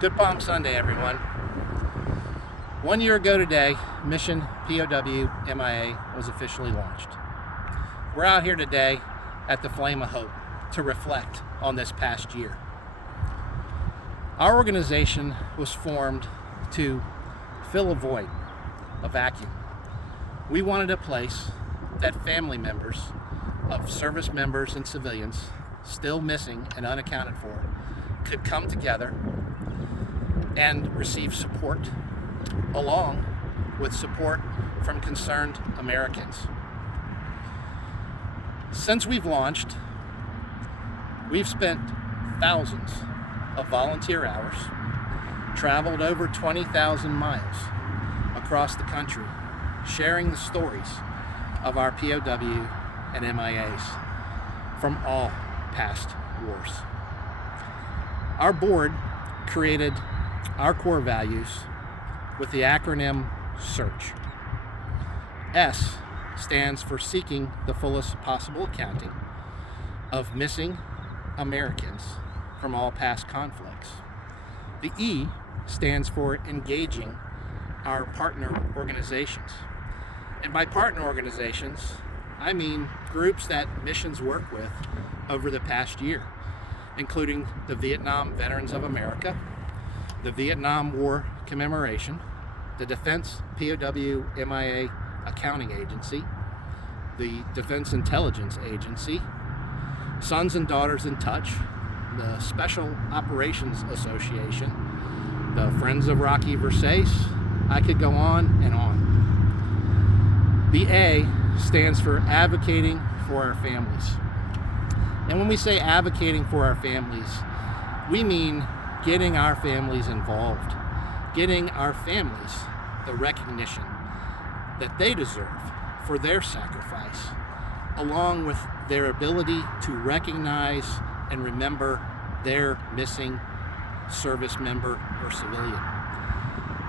Good Palm Sunday, everyone. 1 year ago today, mission POW-MIA was officially launched. We're out here today at the Flame of Hope to reflect on this past year. Our organization was formed to fill a void, a vacuum. We wanted a place that family members of service members and civilians still missing and unaccounted for could come together and receive support, along with support from concerned Americans. Since we've launched, we've spent thousands of volunteer hours, traveled over 20,000 miles across the country, sharing the stories of our POW and MIAs from all past wars. Our board created our core values with the acronym SEARCH. S stands for seeking the fullest possible accounting of missing Americans from all past conflicts. The E stands for engaging our partner organizations. And by partner organizations, I mean groups that missions work with over the past year, including the Vietnam Veterans of America, the Vietnam War Commemoration, the Defense POW-MIA Accounting Agency, the Defense Intelligence Agency, Sons and Daughters in Touch, the Special Operations Association, the Friends of Rocky Versailles. I could go on and on. The A stands for advocating for our families. And when we say advocating for our families, we mean getting our families involved, getting our families the recognition that they deserve for their sacrifice, along with their ability to recognize and remember their missing service member or civilian.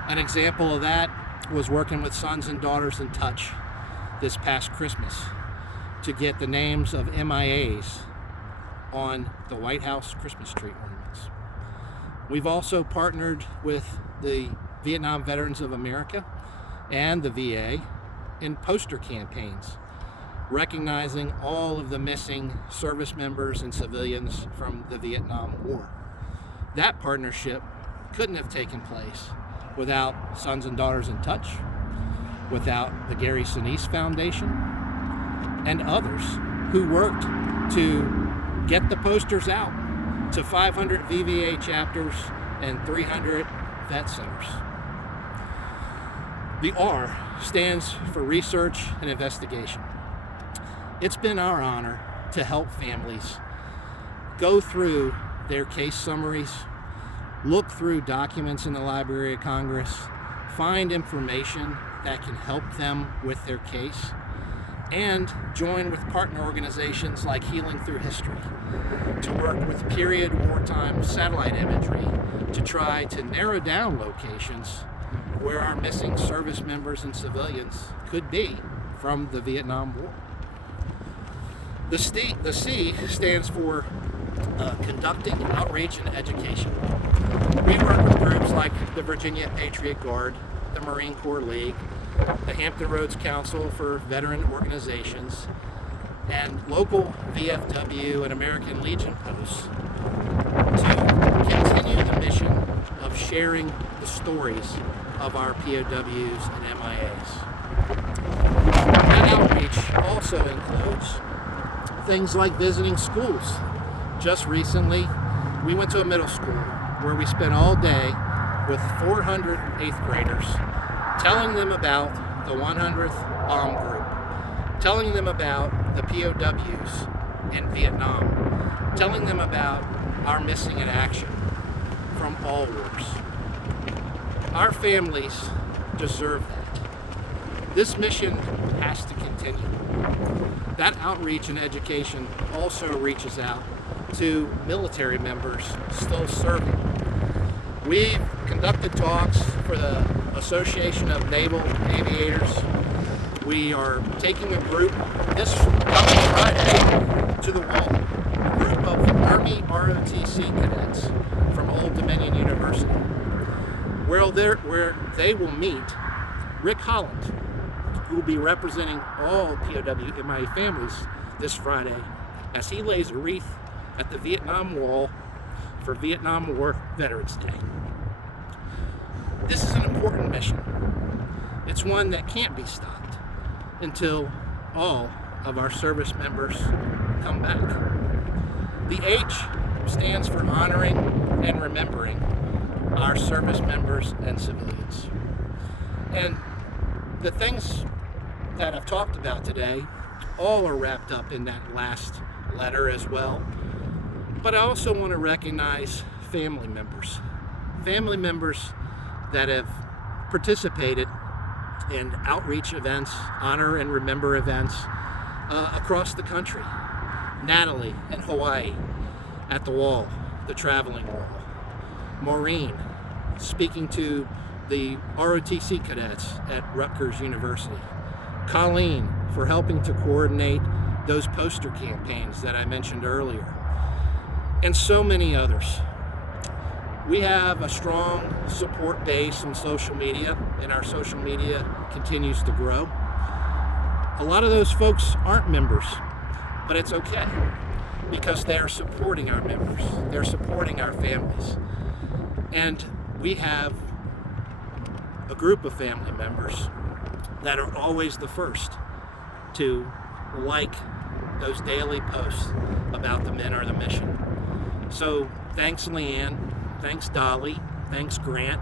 An example of that was working with Sons and Daughters in Touch this past Christmas to get the names of MIAs on the White House Christmas tree ornaments. We've also partnered with the Vietnam Veterans of America and the VA in poster campaigns, recognizing all of the missing service members and civilians from the Vietnam War. That partnership couldn't have taken place without Sons and Daughters in Touch, without the Gary Sinise Foundation, and others who worked to get the posters out to 500 VVA chapters and 300 vet centers. The R stands for research and investigation. It's been our honor to help families go through their case summaries, look through documents in the Library of Congress, find information that can help them with their case, and join with partner organizations like Healing Through History to work with period wartime satellite imagery to try to narrow down locations where our missing service members and civilians could be from the Vietnam War. The C stands for conducting outreach and education. We work with groups like the Virginia Patriot Guard, the Marine Corps League, the Hampton Roads Council for Veteran Organizations, and local VFW and American Legion posts to continue the mission of sharing the stories of our POWs and MIAs. That outreach also includes things like visiting schools. Just recently, we went to a middle school where we spent all day with 400 8th graders, telling them about the 100th Bomb Group, telling them about the POWs in Vietnam, telling them about our missing in action from all wars. Our families deserve that. This mission has to continue. That outreach and education also reaches out to military members still serving. We've conducted talks for the Association of Naval Aviators. We are taking a group this coming Friday to the wall, a group of Army ROTC cadets from Old Dominion University. University, where they will meet Rick Holland, who will be representing all POW-MIA families this Friday as he lays a wreath at the Vietnam Wall for Vietnam War Veterans Day. This is an important mission. It's one that can't be stopped until all of our service members come back. The H stands for honoring and remembering our service members and civilians. And the things that I've talked about today all are wrapped up in that last letter as well. But I also want to recognize family members that have participated in outreach events, honor and remember events across the country. Natalie in Hawaii at the wall, the traveling wall. Maureen speaking to the ROTC cadets at Rutgers University. Colleen for helping to coordinate those poster campaigns that I mentioned earlier. And so many others. We have a strong support base on social media, and our social media continues to grow. A lot of those folks aren't members, but it's okay because they're supporting our members. They're supporting our families. And we have a group of family members that are always the first to like those daily posts about the men or the mission. So thanks Leanne, thanks Dolly, thanks Grant,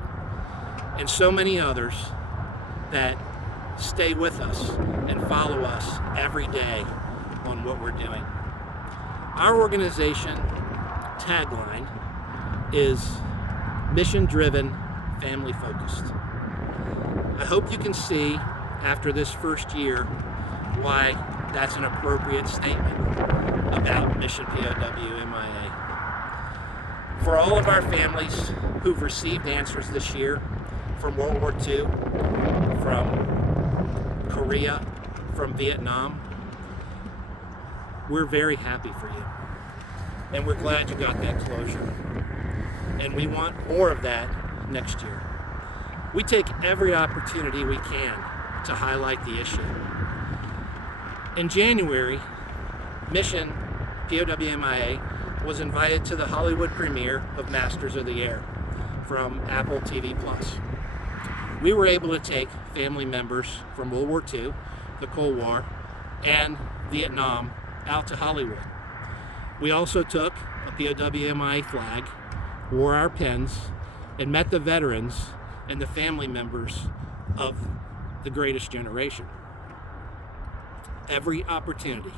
and so many others that stay with us and follow us every day on what we're doing. Our organization tagline is mission-driven, family-focused. I hope you can see after this first year why that's an appropriate statement about Mission POW-MIA. For all of our families who've received answers this year from World War II, from Korea, from Vietnam, we're very happy for you. And we're glad you got that closure. And we want more of that next year. We take every opportunity we can to highlight the issue. In January, Mission POW-MIA was invited to the Hollywood premiere of Masters of the Air from Apple TV+. We were able to take family members from World War II, the Cold War, and Vietnam out to Hollywood. We also took a POW-MIA flag, wore our pins, and met the veterans and the family members of the greatest generation. Every opportunity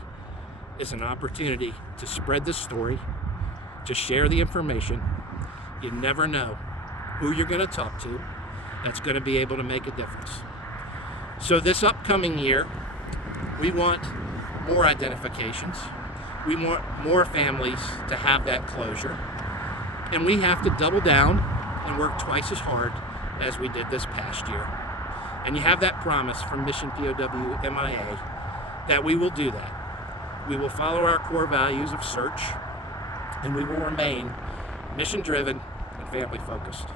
is an opportunity to spread the story, to share the information. You never know who you're going to talk to that's going to be able to make a difference. So this upcoming year, we want more identifications. We want more families to have that closure. And we have to double down and work twice as hard as we did this past year. And you have that promise from Mission POW-MIA that we will do that. We will follow our core values of search, and we will remain mission-driven and family-focused.